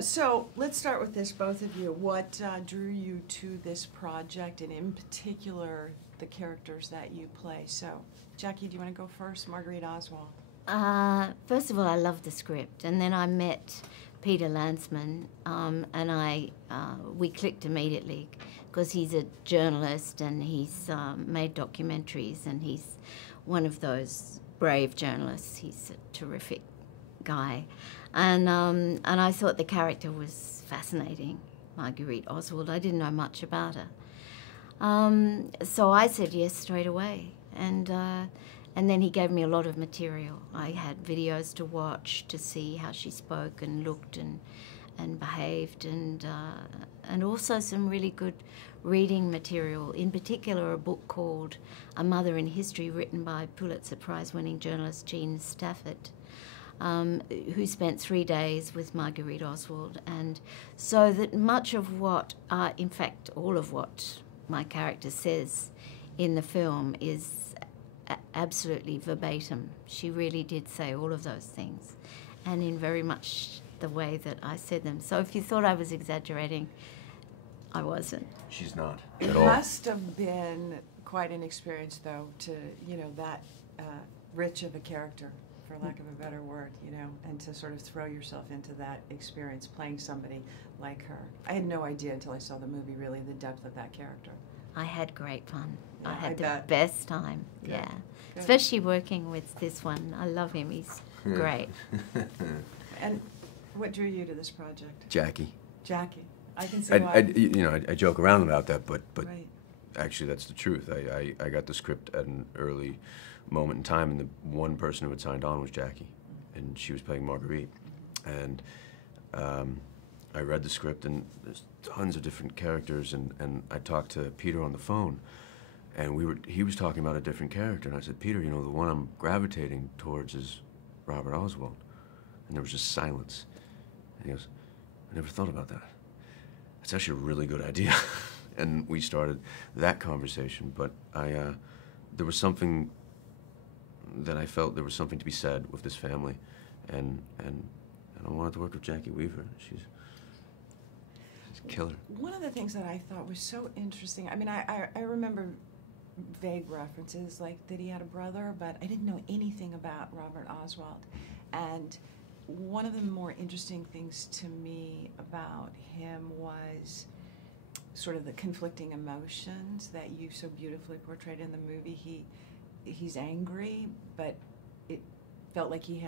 So let's start with this, both of you. What drew you to this project, and in particular, the characters that you play? So, Jackie, do you want to go first? Marguerite Oswald. First of all, I loved the script, and then I met Peter Landsman, and we clicked immediately because he's a journalist and he's made documentaries, and he's one of those brave journalists. He's a terrific guy, and I thought the character was fascinating, Marguerite Oswald. I didn't know much about her, so I said yes straight away, and then he gave me a lot of material. I had videos to watch to see how she spoke and looked and behaved, and also some really good reading material. In particular, a book called A Mother in History, written by Pulitzer Prize-winning journalist Jean Stafford, who spent 3 days with Marguerite Oswald. And so that much of what, in fact, all of what my character says in the film is absolutely verbatim. She really did say all of those things, and in very much the way that I said them. So if you thought I was exaggerating, I wasn't. She's not It at all. must have been quite an experience, though, to, that rich of a character, for lack of a better word, and to sort of throw yourself into that experience playing somebody like her. I had no idea until I saw the movie, really, the depth of that character. I had great fun. Yeah, I had the bet. best time, yeah. Good. Especially working with this one. I love him, he's great. And what drew you to this project? Jackie. Jackie. I can see why. I joke around about that, but Right. actually that's the truth. I got the script at an early moment in time, and the one person who had signed on was Jackie, and she was playing Marguerite. And I read the script, and there's tons of different characters, and I talked to Peter on the phone, and he was talking about a different character, and I said, Peter, the one I'm gravitating towards is Robert Oswald. And there was just silence. And he goes, I never thought about that. That's actually a really good idea. And we started that conversation, but there was something that I felt there was something to be said with this family, and I wanted to work with Jackie Weaver. She's a killer. One of the things that I thought was so interesting, I remember vague references, like that he had a brother, but I didn't know anything about Robert Oswald. And one of the more interesting things to me about him was sort of the conflicting emotions that you so beautifully portrayed in the movie. He's angry, but it felt like he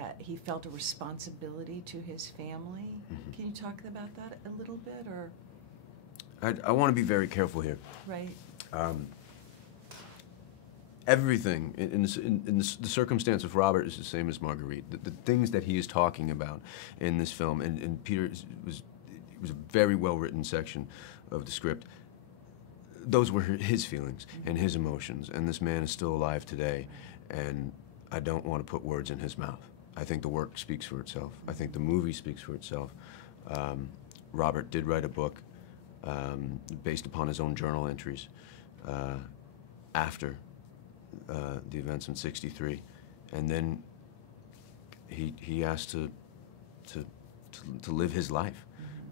felt a responsibility to his family. Mm-hmm. Can you talk about that a little bit, or? I want to be very careful here. Right. Everything in the circumstance of Robert is the same as Marguerite. The things that he is talking about in this film, and Peter, it was a very well-written section of the script. Those were his feelings and his emotions, and this man is still alive today, and I don't want to put words in his mouth. I think the work speaks for itself. I think the movie speaks for itself. Robert did write a book based upon his own journal entries after the events in '63, and then he asked to live his life,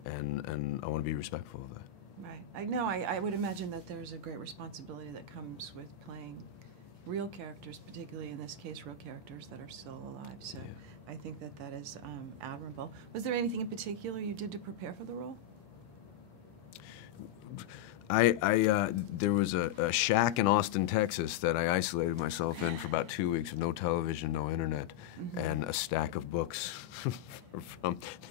and I want to be respectful of that. Right. I would imagine that there's a great responsibility that comes with playing real characters, particularly in this case, real characters that are still alive. So yeah. I think that is admirable. Was there anything in particular you did to prepare for the role? There was a shack in Austin, Texas that I isolated myself in for about 2 weeks with no television, no internet, and a stack of books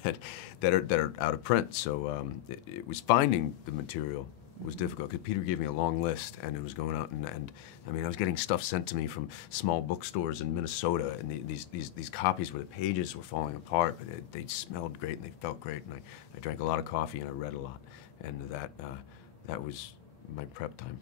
that are out of print. So it was finding the material was difficult, because Peter gave me a long list, and it was going out, and I was getting stuff sent to me from small bookstores in Minnesota, and these copies where the pages were falling apart, but they smelled great and they felt great, and I drank a lot of coffee and I read a lot, and that was my prep time.